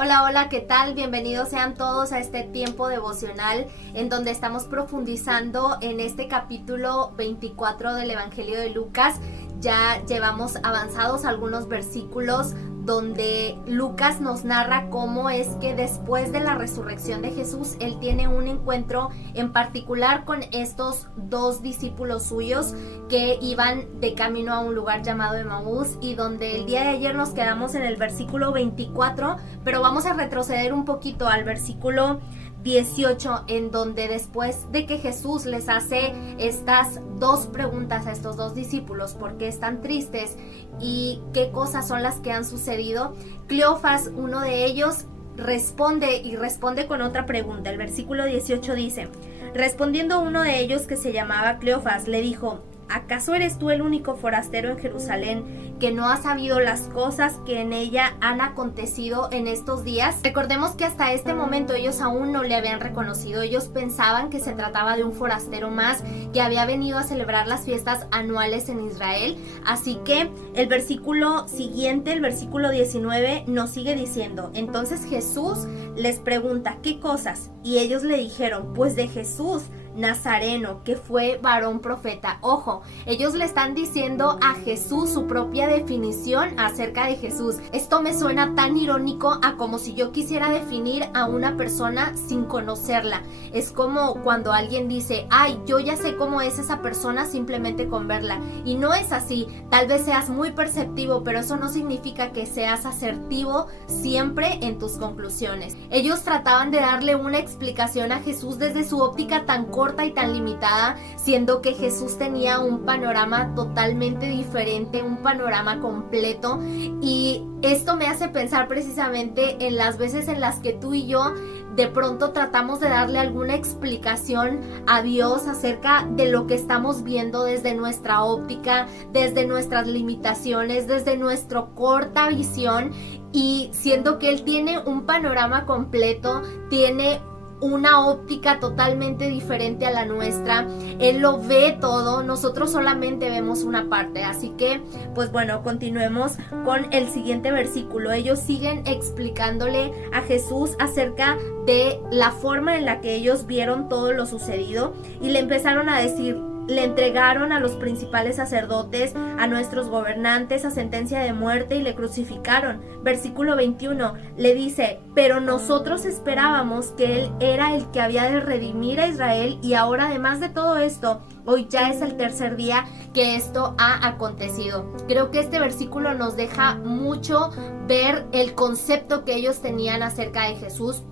Hola, hola, ¿qué tal? Bienvenidos sean todos a este tiempo devocional en donde estamos profundizando en este capítulo 24 del Evangelio de Lucas. Ya llevamos avanzados algunos versículos donde Lucas nos narra cómo es que después de la resurrección de Jesús, él tiene un encuentro en particular con estos dos discípulos suyos que iban de camino a un lugar llamado Emaús, y donde el día de ayer nos quedamos en el versículo 24, pero vamos a retroceder un poquito al versículo 18, en donde después de que Jesús les hace estas dos preguntas a estos dos discípulos, ¿por qué están tristes y qué cosas son las que han sucedido? Cleofas, uno de ellos, responde con otra pregunta. El versículo 18 dice: respondiendo uno de ellos, que se llamaba Cleofas, le dijo: ¿acaso eres tú el único forastero en Jerusalén que no ha sabido las cosas que en ella han acontecido en estos días? Recordemos que hasta este momento ellos aún no le habían reconocido. Ellos pensaban que se trataba de un forastero más que había venido a celebrar las fiestas anuales en Israel. Así que el versículo siguiente, el versículo 19, nos sigue diciendo: entonces Jesús les pregunta, ¿qué cosas? Y ellos le dijeron: pues de Jesús Nazareno, que fue varón profeta. Ojo, ellos le están diciendo a Jesús su propia definición acerca de Jesús. Esto me suena tan irónico a como si yo quisiera definir a una persona sin conocerla. Es como cuando alguien dice: ay, yo ya sé cómo es esa persona simplemente con verla. Y no es así. Tal vez seas muy perceptivo, pero eso no significa que seas asertivo siempre en tus conclusiones. Ellos trataban de darle una explicación a Jesús desde su óptica tan corta y tan limitada, siendo que Jesús tenía un panorama totalmente diferente, un panorama completo. Y esto me hace pensar precisamente en las veces en las que tú y yo de pronto tratamos de darle alguna explicación a Dios acerca de lo que estamos viendo desde nuestra óptica, desde nuestras limitaciones, desde nuestra corta visión, y siendo que Él tiene un panorama completo, tiene una óptica totalmente diferente a la nuestra. Él lo ve todo, nosotros solamente vemos una parte. Así que, pues bueno, continuemos con el siguiente versículo. Ellos siguen explicándole a Jesús acerca de la forma en la que ellos vieron todo lo sucedido, y le empezaron a decir: le entregaron a los principales sacerdotes, a nuestros gobernantes, a sentencia de muerte, y le crucificaron. Versículo 21 le dice: pero nosotros esperábamos que Él era el que había de redimir a Israel, y ahora, además de todo esto, hoy ya es el tercer día que esto ha acontecido. Creo que este versículo nos deja mucho ver el concepto que ellos tenían acerca de Jesús.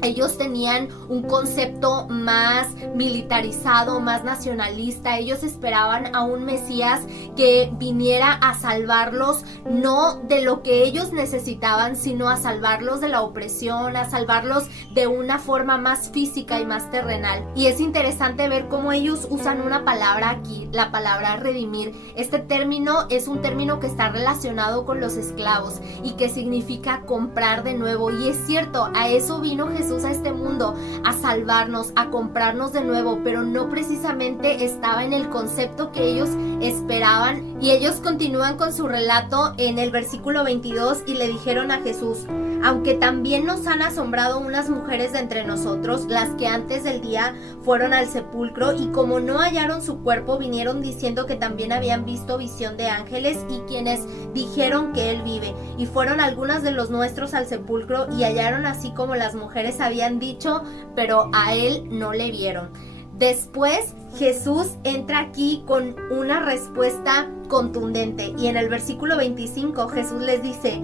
Ellos tenían un concepto más militarizado, más nacionalista. Ellos esperaban a un Mesías que viniera a salvarlos, no de lo que ellos necesitaban, sino a salvarlos de la opresión, a salvarlos de una forma más física y más terrenal. Y es interesante ver cómo ellos usan una palabra aquí, la palabra redimir. Este término es un término que está relacionado con los esclavos y que significa comprar de nuevo. Y es cierto, a eso vino Jesús a este mundo, a salvarnos, a comprarnos de nuevo, pero no precisamente estaba en el concepto que ellos esperaban. Y ellos continúan con su relato en el versículo 22 y le dijeron a Jesús: aunque también nos han asombrado unas mujeres de entre nosotros, las que antes del día fueron al sepulcro, y como no hallaron su cuerpo, vinieron diciendo que también habían visto visión de ángeles, y quienes dijeron que Él vive. Y fueron algunas de los nuestros al sepulcro y hallaron así como las mujeres habían dicho, pero a Él no le vieron. Después Jesús entra aquí con una respuesta contundente, y en el versículo 25 Jesús les dice: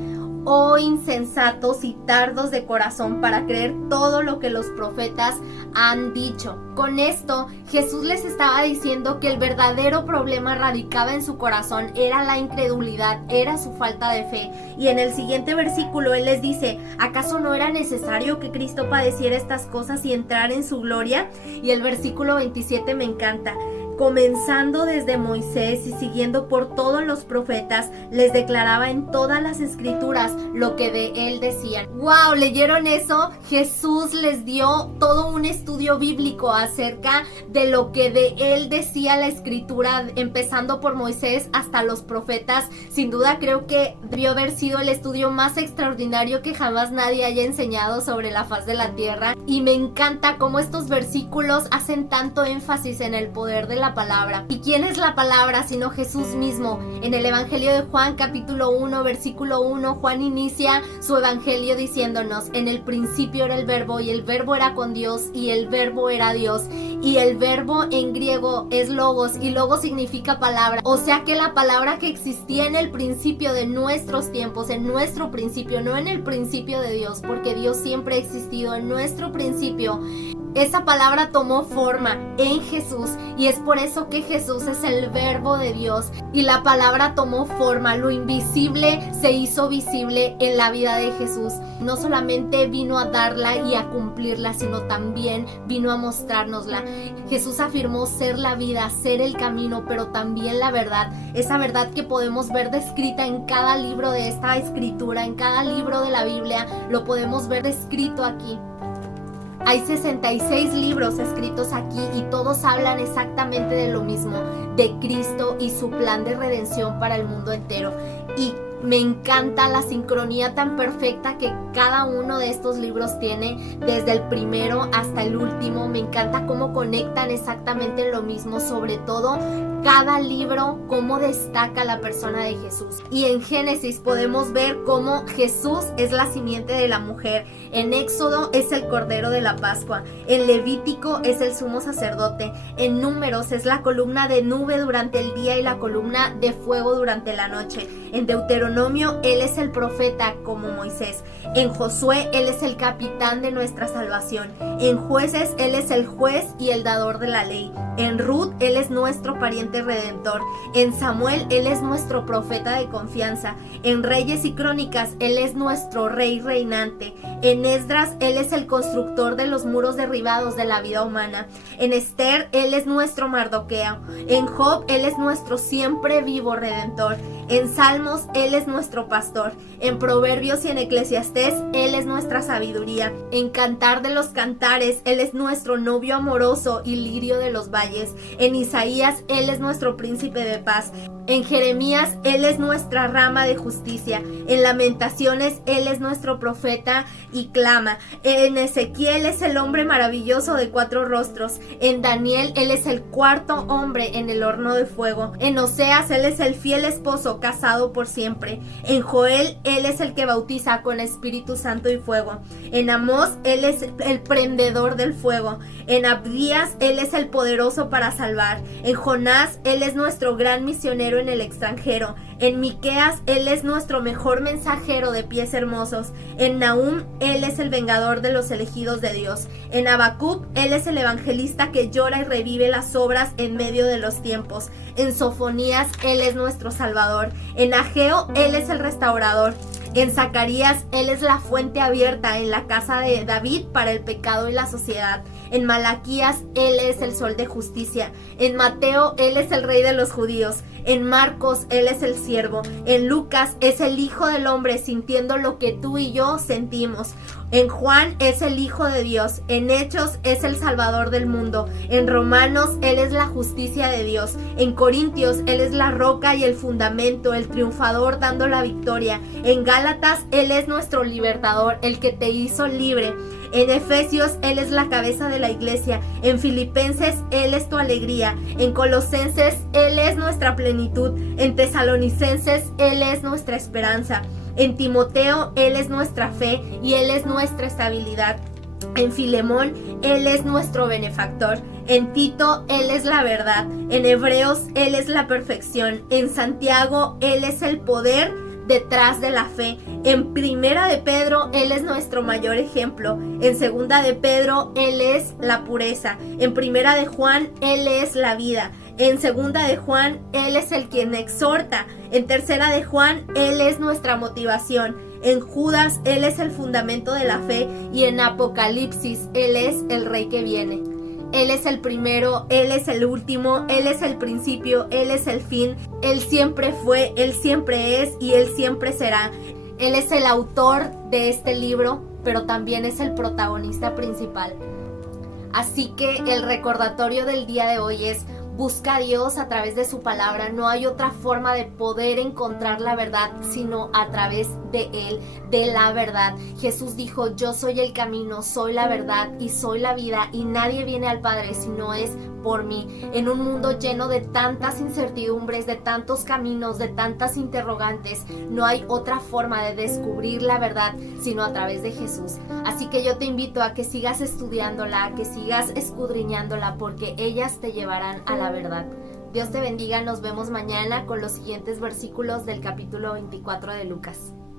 oh insensatos y tardos de corazón para creer todo lo que los profetas han dicho. Con esto Jesús les estaba diciendo que el verdadero problema radicaba en su corazón, era la incredulidad, era su falta de fe. Y en el siguiente versículo Él les dice: ¿acaso no era necesario que Cristo padeciera estas cosas y entrar en su gloria? Y el versículo 27 me encanta. comenzando desde Moisés y siguiendo por todos los profetas, les declaraba en todas las escrituras lo que de él decían. ¡Wow! ¿Leyeron eso? Jesús les dio todo un estudio bíblico acerca de lo que de él decía la escritura, empezando por Moisés hasta los profetas. Sin duda creo que debió haber sido el estudio más extraordinario que jamás nadie haya enseñado sobre la faz de la tierra. Y me encanta cómo estos versículos hacen tanto énfasis en el poder de la palabra. ¿Y quién es la palabra sino Jesús mismo? En el Evangelio de Juan capítulo 1 versículo 1, Juan inicia su evangelio diciéndonos: en el principio era el verbo, y el verbo era con Dios, y el verbo era Dios. Y el verbo en griego es logos, y logos significa palabra. O sea que la palabra que existía en el principio de nuestros tiempos, en nuestro principio, no en el principio de Dios, porque Dios siempre ha existido. En nuestro principio, esa palabra tomó forma en Jesús, y es por eso que Jesús es el verbo de Dios, y la palabra tomó forma. Lo invisible se hizo visible en la vida de Jesús. No solamente vino a darla y a cumplirla, sino también vino a mostrárnosla. Jesús afirmó ser la vida, ser el camino, pero también la verdad. Esa verdad que podemos ver descrita en cada libro de esta escritura, en cada libro de la Biblia, lo podemos ver descrito aquí. Hay 66 libros escritos aquí y todos hablan exactamente de lo mismo, de Cristo y su plan de redención para el mundo entero. Y me encanta la sincronía tan perfecta que cada uno de estos libros tiene, desde el primero hasta el último. Me encanta cómo conectan exactamente lo mismo, sobre todo cada libro, cómo destaca la persona de Jesús. Y en Génesis podemos ver cómo Jesús es la simiente de la mujer. En Éxodo es el Cordero de la Pascua. En Levítico es el sumo sacerdote. En Números es la columna de nube durante el día y la columna de fuego durante la noche. En Deuteronomio Él es el profeta como Moisés. En Josué Él es el capitán de nuestra salvación. En Jueces Él es el juez y el dador de la ley. En Ruth Él es nuestro pariente redentor. En Samuel Él es nuestro profeta de confianza. En Reyes y Crónicas Él es nuestro rey reinante. En Esdras Él es el constructor de los muros derribados de la vida humana. En Esther Él es nuestro Mardoqueo. En Job Él es nuestro siempre vivo redentor. En Salmos Él es nuestro pastor. En Proverbios y en Eclesiastés Él es nuestra sabiduría. En Cantar de los Cantares Él es nuestro novio amoroso y lirio de los valles. En Isaías Él es nuestro príncipe de paz. En Jeremías Él es nuestra rama de justicia. En Lamentaciones Él es nuestro profeta y clama. En Ezequiel es el hombre maravilloso de 4 rostros. En Daniel Él es el cuarto hombre en el horno de fuego. En Oseas Él es el fiel esposo casado por siempre. En Joel Él es el que bautiza con Espíritu Santo y fuego. En Amós Él es el prendedor del fuego. En Abdías Él es el poderoso para salvar. En Jonás Él es nuestro gran misionero en el extranjero. En Miqueas Él es nuestro mejor mensajero de pies hermosos. En Nahum Él es el vengador de los elegidos de Dios. En Habacuc Él es el evangelista que llora y revive las obras en medio de los tiempos. En Sofonías Él es nuestro salvador. En Ageo Él es el restaurador. En Zacarías Él es la fuente abierta en la casa de David para el pecado y la sociedad. En Malaquías Él es el sol de justicia. En Mateo Él es el rey de los judíos. En Marcos Él es el siervo. En Lucas es el hijo del hombre sintiendo lo que tú y yo sentimos. En Juan es el Hijo de Dios. En Hechos es el Salvador del mundo. En Romanos Él es la justicia de Dios. En Corintios Él es la roca y el fundamento, el triunfador dando la victoria. En Gálatas Él es nuestro libertador, el que te hizo libre. En Efesios Él es la cabeza de la iglesia. En Filipenses Él es tu alegría. En Colosenses Él es nuestra plenitud. En Tesalonicenses Él es nuestra esperanza. En Timoteo Él es nuestra fe y Él es nuestra estabilidad. En Filemón Él es nuestro benefactor. En Tito Él es la verdad. En Hebreos Él es la perfección. En Santiago Él es el poder detrás de la fe. En Primera de Pedro Él es nuestro mayor ejemplo. En Segunda de Pedro Él es la pureza. En Primera de Juan Él es la vida. En Segunda de Juan Él es el quien exhorta. En Tercera de Juan Él es nuestra motivación. En Judas Él es el fundamento de la fe. Y en Apocalipsis Él es el rey que viene. Él es el primero, Él es el último, Él es el principio, Él es el fin. Él siempre fue, Él siempre es y Él siempre será. Él es el autor de este libro, pero también es el protagonista principal. Así que el recordatorio del día de hoy es: busca a Dios a través de su palabra. No hay otra forma de poder encontrar la verdad sino a través de Él, de la verdad. Jesús dijo: yo soy el camino, soy la verdad y soy la vida, y nadie viene al Padre si no es por mí. En un mundo lleno de tantas incertidumbres, de tantos caminos, de tantas interrogantes, no hay otra forma de descubrir la verdad sino a través de Jesús. Así que yo te invito a que sigas estudiándola, a que sigas escudriñándola, porque ellas te llevarán a la verdad. Dios te bendiga, nos vemos mañana con los siguientes versículos del capítulo 24 de Lucas.